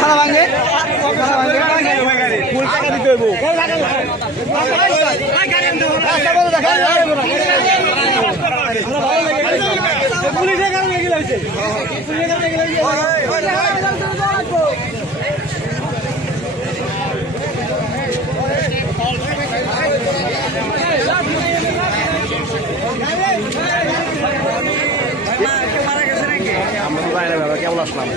সারা ভাঙে ফুল টাকা দিতে হইব পুলিশের কারণে এগুলো হয়েছে আমরা তো জানি না বাবা কেমন আসলাম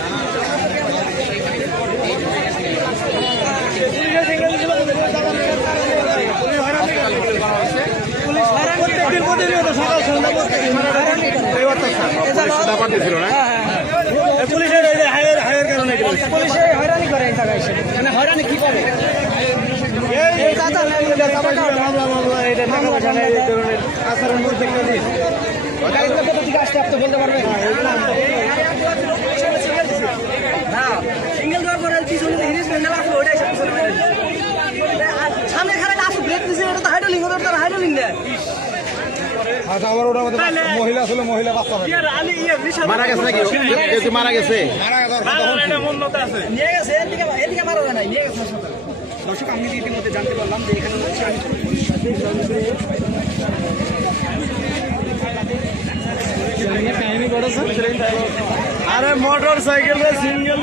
পুলিশের হয়রানি করে মানে হয়রানি কি করে আচরণ আসতে আপনি বলতে পারবেন সিঙ্গেল দেওয়ার পরে পিছনে হিরিস মেন্ডেল আসলো ওইটাই সামনে খারাপ আসো ব্রেক দিছে ওটা তো হাইড্রোলিং ওটা তো হাইড্রোলিং দেয় আচ্ছা আমার ওটা মহিলা ছিল মহিলা বাচ্চা মারা গেছে নাকি কেউ মারা গেছে নিয়ে গেছে এদিকে মারা যায় নাই নিয়ে গেছে দর্শক আমি ইতিমধ্যে জানতে পারলাম যে এখানে হচ্ছে কাহিনী করেছে আরে মোটর সাইকেল সিঙ্গেল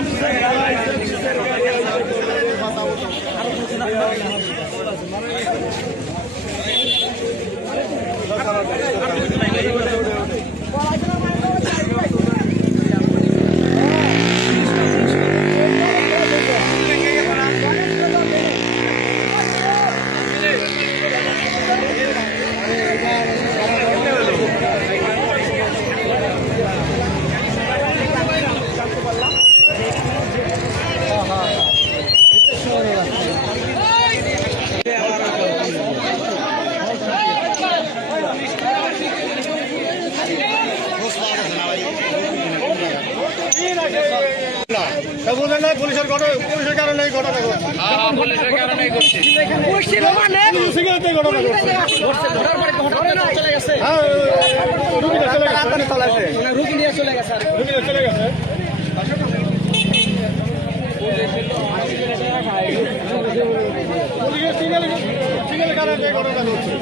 পুলিশের কারণে ঘটনা ঘটছে রুগী নিয়ে চলে গেছে কারণে ঘটনা ঘটছে